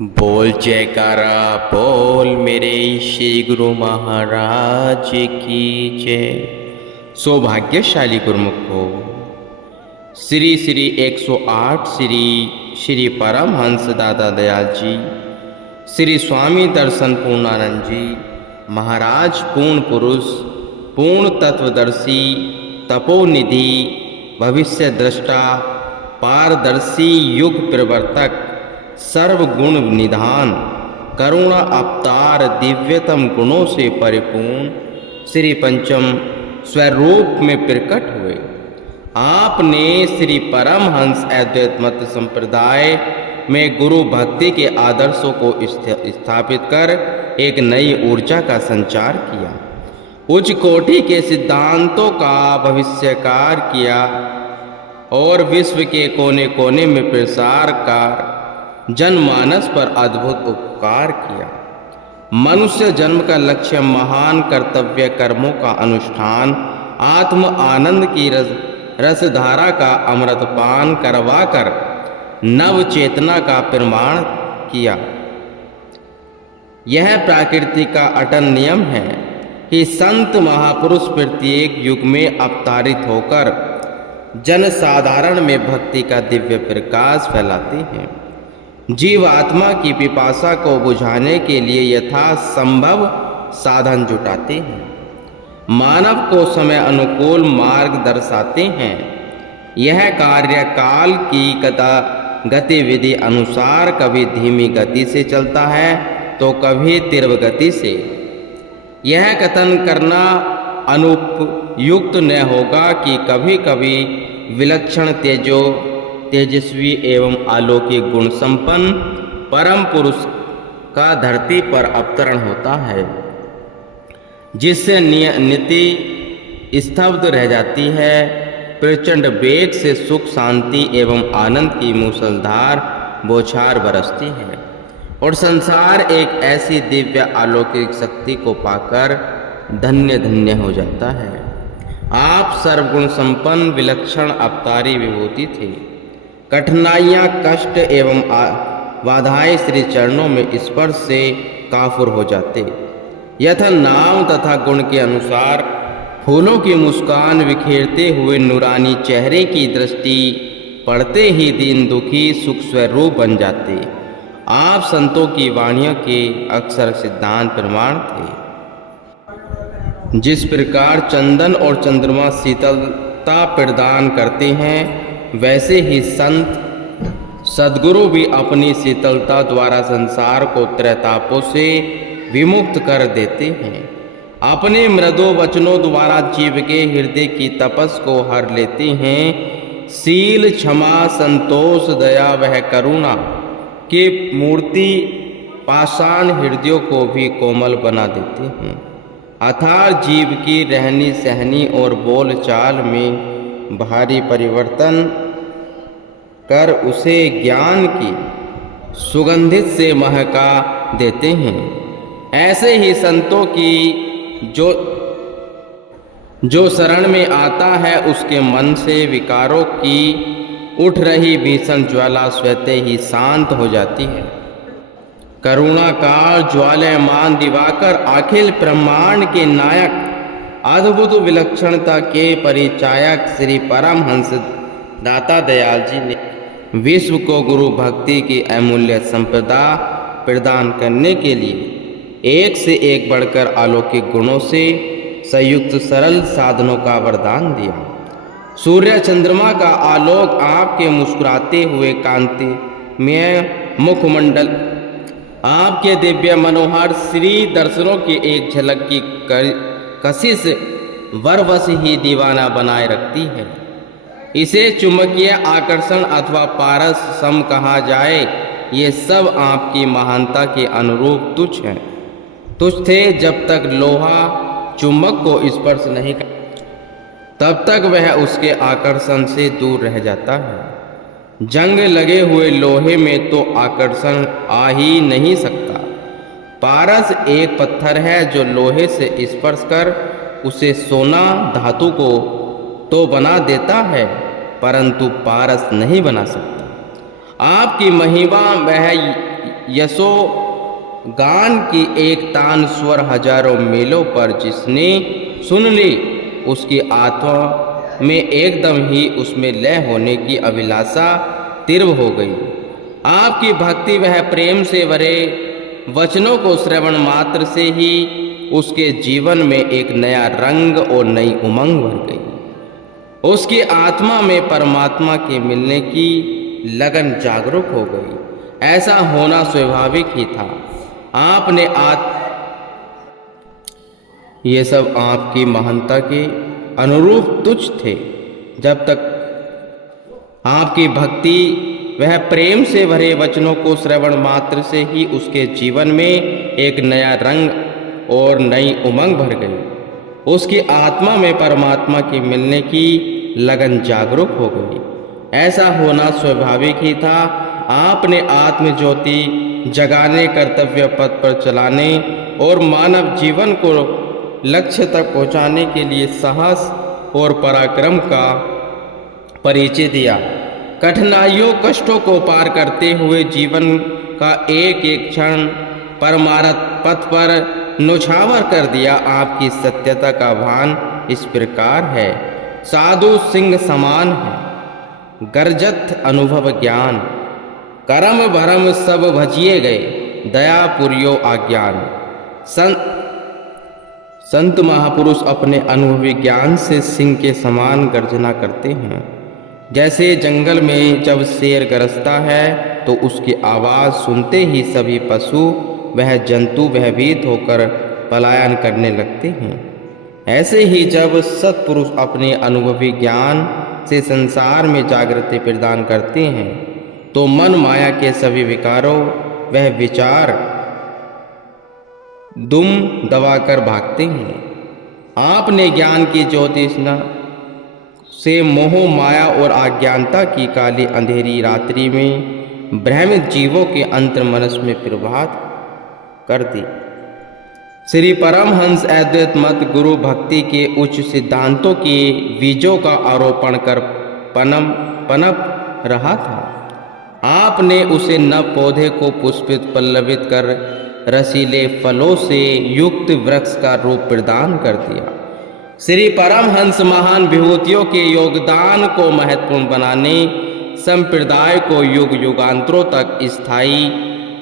बोल जयकारा बोल मेरे श्री गुरु महाराज की जय। सौभाग्यशाली गुरुमुख हो। श्री श्री 108 श्री श्री परमहंस दादा दयाल जी, श्री स्वामी दर्शन पूर्णानंद जी महाराज, पूर्ण पुरुष, पूर्ण तत्वदर्शी, तपोनिधि, भविष्य दृष्टा, पारदर्शी, युग प्रवर्तक, सर्वगुण निधान, करुणा अवतार, दिव्यतम गुणों से परिपूर्ण श्री पंचम स्वरूप में प्रकट हुए। आपने श्री परमहंस अद्वैत मत संप्रदाय में गुरु भक्ति के आदर्शों को स्थापित कर एक नई ऊर्जा का संचार किया, उच्च कोटि के सिद्धांतों का भविष्यकार किया और विश्व के कोने कोने में प्रसार कर जनमानस पर अद्भुत उपकार किया। मनुष्य जन्म का लक्ष्य महान कर्तव्य कर्मों का अनुष्ठान, आत्म आनंद की रसधारा का अमृतपान करवाकर नव चेतना का प्रमाण किया। यह प्रकृति का अटल नियम है कि संत महापुरुष प्रत्येक युग में अवतारित होकर जनसाधारण में भक्ति का दिव्य प्रकाश फैलाते हैं। जीवात्मा की पिपासा को बुझाने के लिए यथासंभव साधन जुटाते हैं, मानव को समय अनुकूल मार्ग दर्शाते हैं। यह कार्य काल की गतिविधि अनुसार कभी धीमी गति से चलता है तो कभी तीव्र गति से। यह कथन करना अनुपयुक्त न होगा कि कभी कभी विलक्षण तेजस्वी एवं अलौकिक गुण संपन्न परम पुरुष का धरती पर अवतरण होता है, जिससे नीति स्तब्ध रह जाती है। प्रचंड वेग से सुख, शांति एवं आनंद की मूसलधार बौछार बरसती है और संसार एक ऐसी दिव्य अलौकिक शक्ति को पाकर धन्य धन्य हो जाता है। आप सर्वगुण संपन्न विलक्षण अवतारी विभूति थे। कठिनाइयाँ, कष्ट एवं बाधाएं श्री चरणों में स्पर्श से काफुर हो जाते। यथा नाम तथा गुण के अनुसार फूलों की मुस्कान बिखेरते हुए नूरानी चेहरे की दृष्टि पड़ते ही दीन दुखी सुख स्वरूप बन जाते। आप संतों की वाणियों के अक्षर सिद्धांत प्रमाण थे। जिस प्रकार चंदन और चंद्रमा शीतलता प्रदान करते हैं, वैसे ही संत सद्गुरु भी अपनी शीतलता द्वारा संसार को त्रैतापों से विमुक्त कर देते हैं। अपने मृदु वचनों द्वारा जीव के हृदय की तपस को हर लेते हैं। शील, क्षमा, संतोष, दया वह करुणा की मूर्ति पाषाण हृदयों को भी कोमल बना देते हैं। अर्थात जीव की रहनी सहनी और बोलचाल में भारी परिवर्तन कर उसे ज्ञान की सुगंधित से महका देते हैं। ऐसे ही संतों की जो शरण में आता है, उसके मन से विकारों की उठ रही भीषण ज्वाला स्वतः ही शांत हो जाती है। करुणाकार ज्वालायमान दिवाकर, अखिल ब्रह्मांड के नायक, अद्भुत विलक्षणता के परिचायक श्री परमहंस दाता दयाल जी ने विश्व को गुरु भक्ति की अमूल्य संपदा प्रदान करने के लिए एक से एक बढ़कर अलौकिक गुणों से संयुक्त सरल साधनों का वरदान दिया। सूर्य चंद्रमा का आलोक, आपके मुस्कुराते हुए कांतिमय मुखमंडल, आपके दिव्य मनोहर श्री दर्शनों की एक झलक की कशिश वरवश ही दीवाना बनाए रखती है। इसे चुंबकीय आकर्षण अथवा पारस सम कहा जाए, ये सब आपकी महानता के अनुरूप तुच्छ हैं। तुच्छ थे जब तक लोहा चुंबक को स्पर्श नहीं कर, तब तक वह उसके आकर्षण से दूर रह जाता है। जंग लगे हुए लोहे में तो आकर्षण आ ही नहीं सकता। पारस एक पत्थर है जो लोहे से स्पर्श कर उसे सोना धातु को तो बना देता है, परंतु पारस नहीं बना सकता। आपकी महिमा वह यशो गान की एक तान स्वर हजारों मीलों पर जिसने सुन ली, उसकी आत्मा में एकदम ही उसमें लय होने की अभिलाषा तीव्र हो गई। आपकी भक्ति वह प्रेम से भरे वचनों को श्रवण मात्र से ही उसके जीवन में एक नया रंग और नई उमंग भर गई। उसकी आत्मा में परमात्मा के मिलने की लगन जागरूक हो गई। ऐसा होना स्वाभाविक ही था। आपने ये सब आपकी महानता के अनुरूप तुच्छ थे। जब तक आपकी भक्ति वह प्रेम से भरे वचनों को श्रवण मात्र से ही उसके जीवन में एक नया रंग और नई उमंग भर गई। उसकी आत्मा में परमात्मा के मिलने की लगन जागरूक हो गई। ऐसा होना स्वाभाविक ही था। आपने आत्म ज्योति जगाने, कर्तव्य पथ पर चलाने और मानव जीवन को लक्ष्य तक पहुंचाने के लिए साहस और पराक्रम का परिचय दिया। कठिनाइयों, कष्टों को पार करते हुए जीवन का एक एक क्षण परमार्थ पथ पर न्योछावर कर दिया। आपकी सत्यता का भान इस प्रकार है। साधु सिंह समान है, गर्जत अनुभव ज्ञान, कर्म भरम सब भजिए गए, दया पुरियो आज्ञान। संत महापुरुष अपने अनुभवी ज्ञान से सिंह के समान गर्जना करते हैं। जैसे जंगल में जब शेर गरजता है तो उसकी आवाज़ सुनते ही सभी पशु वह जंतु भयभीत होकर पलायन करने लगते हैं, ऐसे ही जब सत्पुरुष अपने अनुभवी ज्ञान से संसार में जागृति प्रदान करते हैं तो मन माया के सभी विकारों वह विचार दुम दबाकर भागते हैं। आपने ज्ञान की ज्योतिषना से मोह माया और अज्ञानता की काली अंधेरी रात्रि में भ्रमित जीवों के अंतर मनस में प्रभात कर दी। श्री परमहंस अद्वैत मत गुरु भक्ति के उच्च सिद्धांतों के बीजों का आरोपण कर पनप रहा था। आपने उसे न पौधे को पुष्पित पल्लवित कर रसीले फलों से युक्त वृक्ष का रूप प्रदान कर दिया। श्री परमहंस महान विभूतियों के योगदान को महत्वपूर्ण बनाने, संप्रदाय को युग युगांतरों तक स्थायी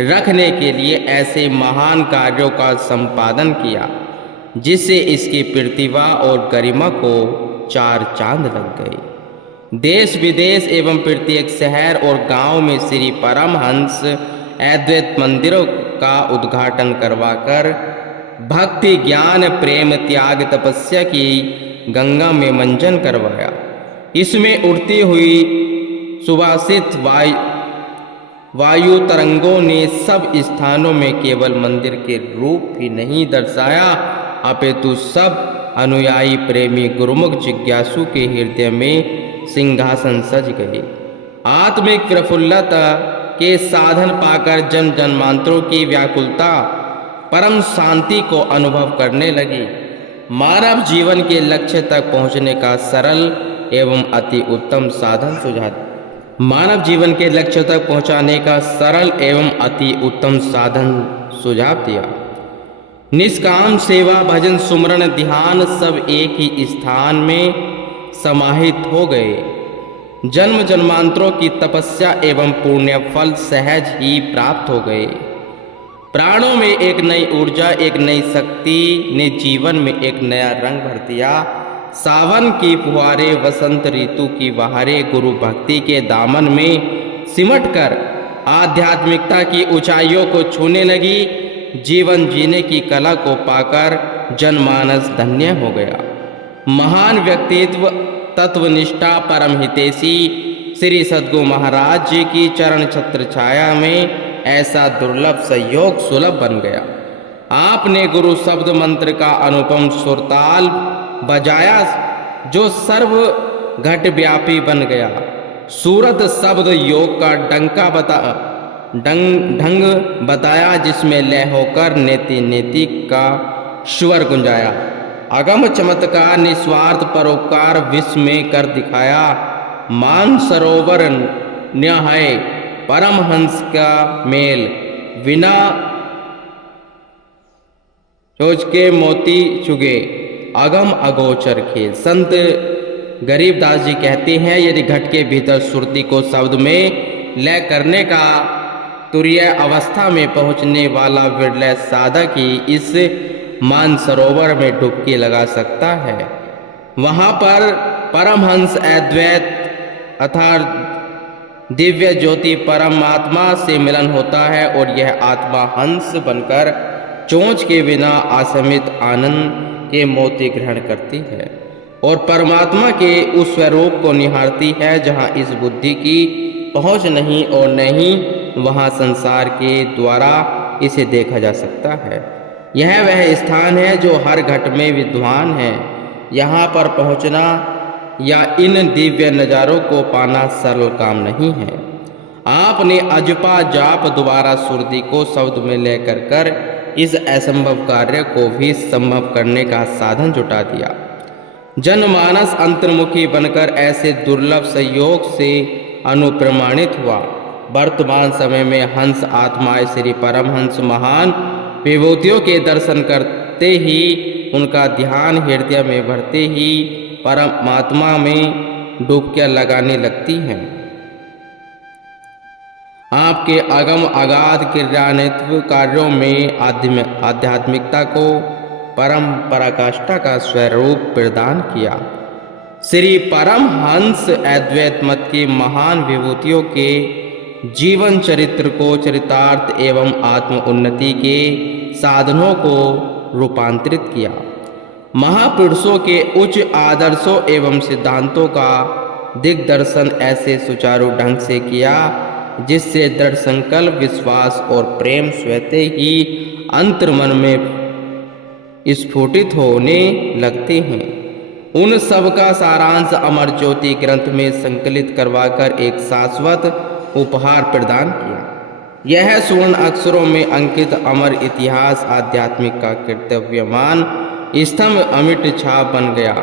रखने के लिए ऐसे महान कार्यों का संपादन किया जिससे इसकी प्रतिभा और गरिमा को चार चांद लग गए। देश विदेश एवं प्रत्येक शहर और गांव में श्री परमहंस अद्वैत मंदिरों का उद्घाटन करवाकर भक्ति, ज्ञान, प्रेम, त्याग, तपस्या की गंगा में मंजन करवाया। इसमें उड़ती हुई सुवासित वायु तरंगों ने सब स्थानों में केवल मंदिर के रूप ही नहीं दर्शाया, अपितु सब अनुयायी प्रेमी गुरुमुख जिज्ञासु के हृदय में सिंहासन सज गए। आत्मिक प्रफुल्लता के साधन पाकर जन जन्मांतरों की व्याकुलता परम शांति को अनुभव करने लगी। मानव जीवन के लक्ष्य तक पहुंचने का सरल एवं अति उत्तम साधन सुझाव दिया। निष्काम सेवा, भजन, सुमरण, ध्यान सब एक ही स्थान में समाहित हो गए। जन्म जन्मांतरों की तपस्या एवं पुण्य फल सहज ही प्राप्त हो गए। प्राणों में एक नई ऊर्जा, एक नई शक्ति ने जीवन में एक नया रंग भर दिया। सावन की फुहारे, वसंत ऋतु की बहारें गुरु भक्ति के दामन में सिमटकर आध्यात्मिकता की ऊंचाइयों को छूने लगी। जीवन जीने की कला को पाकर जनमानस धन्य हो गया। महान व्यक्तित्व, तत्वनिष्ठा, परम हितैषी श्री सद्गुरु महाराज जी की चरण छत्र छाया में ऐसा दुर्लभ सहयोग सुलभ बन गया। आपने गुरु शब्द मंत्र का अनुपम सुरताल बजाया जो सर्व घट व्यापी बन गया। सूरत शब्द योग का ढंग बताया जिसमें लय होकर नेति नेति का स्वर गुंजाया। अगम चमत्कार, निस्वार्थ परोपकार विश्व में कर दिखाया। मान सरोवर न्याय परमहंस का मेल बिना सोच के मोती चुगे अगम अगोचर खेल। संत गरीबदास जी कहते हैं, यदि घट के भीतर सुरती को शब्द में लय करने का तुरीय अवस्था में पहुंचने वाला विरल साधक ही इस मानसरोवर में डुबकी लगा सकता है। वहां पर परमहंस अद्वैत अर्थात दिव्य ज्योति परमात्मा से मिलन होता है और यह आत्मा हंस बनकर चोंच के बिना असीमित आनंद के मोती ग्रहण करती है और परमात्मा के उस स्वरूप को निहारती है जहाँ इस बुद्धि की पहुँच नहीं और नहीं वहाँ संसार के द्वारा इसे देखा जा सकता है। यह वह स्थान है जो हर घट में विद्वान है। यहाँ पर पहुँचना या इन दिव्य नज़ारों को पाना सरल काम नहीं है। आपने अजपा जाप द्वारा सुरती को शब्द में लेकर कर इस असंभव कार्य को भी संभव करने का साधन जुटा दिया। जनमानस अंतर्मुखी बनकर ऐसे दुर्लभ संयोग से अनुप्रमाणित हुआ। वर्तमान समय में हंस आत्माएं श्री परमहंस महान विभूतियों के दर्शन करते ही उनका ध्यान हृदय में भरते ही परमात्मा में डुबकियां लगाने लगती हैं। आपके अगम अगाध क्रियान्वित कार्यों में आध्यात्मिकता को परम पराकाष्ठा का स्वरूप प्रदान किया। श्री परमहंस अद्वैत मत की महान विभूतियों के जीवन चरित्र को चरितार्थ एवं आत्म उन्नति के साधनों को रूपांतरित किया। महापुरुषों के उच्च आदर्शों एवं सिद्धांतों का दिग्दर्शन ऐसे सुचारू ढंग से किया जिससे दृढ़ संकल्प, विश्वास और प्रेम स्वतः ही अंतर्मन में स्फुटित होने लगते हैं। उन सब का सारांश अमर ज्योति ग्रंथ में संकलित करवाकर एक शाश्वत उपहार प्रदान किया। यह स्वर्ण अक्षरों में अंकित अमर इतिहास आध्यात्मिक का कर्तव्यमान स्तंभ अमिट छाप बन गया।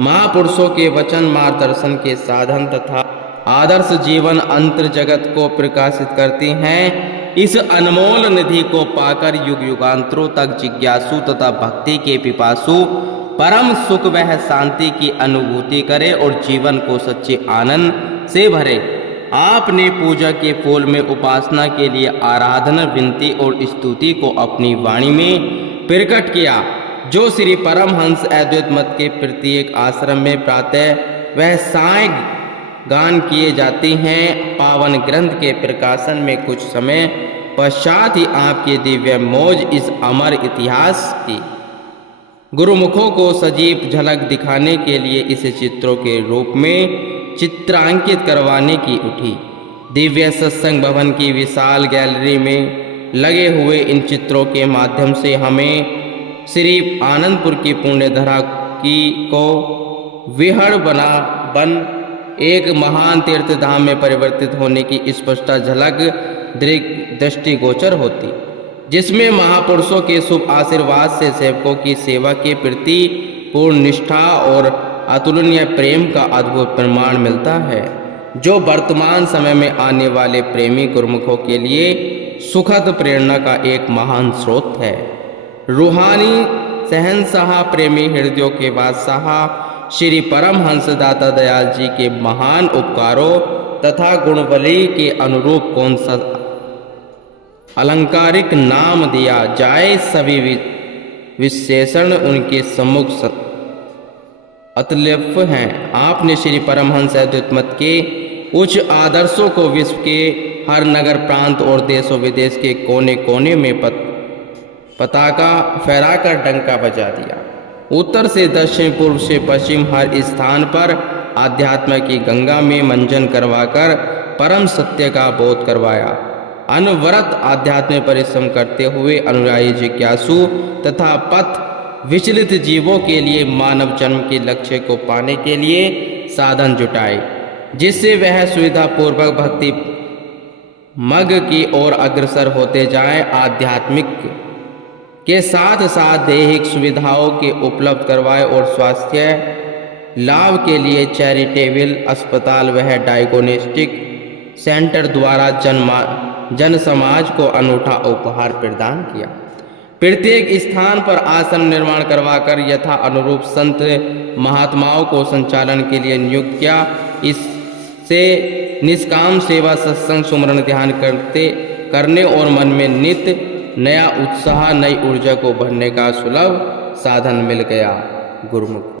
महापुरुषों के वचन मार्गदर्शन के साधन तथा आदर्श जीवन अंतर जगत को प्रकाशित करते हैं। इस अनमोल निधि को पाकर युग युगांतरों तक जिज्ञासु तथा भक्ति के पिपासु परम सुख वह शांति की अनुभूति करे और जीवन को सच्चे आनंद से भरे। आपने पूजा के फूल में उपासना के लिए आराधना, विनती और स्तुति को अपनी वाणी में प्रकट किया, जो श्री परमहंस अद्वैत मत के प्रत्येक आश्रम में प्रातः वह साय गान किए जाते हैं। पावन ग्रंथ के प्रकाशन में कुछ समय पश्चात ही आपके दिव्य मौज इस अमर इतिहास की गुरुमुखों को सजीव झलक दिखाने के लिए इसे चित्रों के रूप में चित्रांकित करवाने की उठी। दिव्य सत्संग भवन की विशाल गैलरी में लगे हुए इन चित्रों के माध्यम से हमें श्री आनंदपुर की पुण्यधरा की को विहड़ बन एक महान तीर्थधाम में परिवर्तित होने की स्पष्ट झलक दृष्टिगोचर होती, जिसमें महापुरुषों के शुभ आशीर्वाद से सेवकों की सेवा के प्रति पूर्ण निष्ठा और अतुलनीय प्रेम का अद्भुत प्रमाण मिलता है, जो वर्तमान समय में आने वाले प्रेमी गुरुमुखों के लिए सुखद प्रेरणा का एक महान स्रोत है। रूहानी शहंशाह, प्रेमी हृदयों के बादशाह श्री परमहंस दाता दयाल जी के महान उपकारों तथा गुणबली के अनुरूप कौन सा अलंकारिक नाम दिया जाए। सभी विशेषण उनके सम्मुख अतुल्य हैं। आपने श्री परमहंस अद्वैत मत के उच्च आदर्शों को विश्व के हर नगर प्रांत और देशों विदेश के कोने कोने में पताका फहराकर डंका बजा दिया। उत्तर से दक्षिण, पूर्व से पश्चिम हर स्थान पर आध्यात्म की गंगा में मंजन करवाकर परम सत्य का बोध करवाया। अनवरत आध्यात्मिक परिश्रम करते हुए अनुयायी, जिज्ञासु तथा पथ विचलित जीवों के लिए मानव जन्म के लक्ष्य को पाने के लिए साधन जुटाए, जिससे वह सुविधापूर्वक भक्ति मग की ओर अग्रसर होते जाएं। आध्यात्मिक के साथ साथ दैहिक सुविधाओं के उपलब्ध करवाए और स्वास्थ्य लाभ के लिए चैरिटेबल अस्पताल वह डायग्नोस्टिक सेंटर द्वारा जन समाज को अनूठा उपहार प्रदान किया। प्रत्येक स्थान पर आश्रम निर्माण करवाकर यथा अनुरूप संत महात्माओं को संचालन के लिए नियुक्त किया। इससे निष्काम सेवा, सत्संग, सुमरन, ध्यान करने और मन में नित्य नया उत्साह, नई ऊर्जा को भरने का सुलभ साधन मिल गया। गुरुमुख।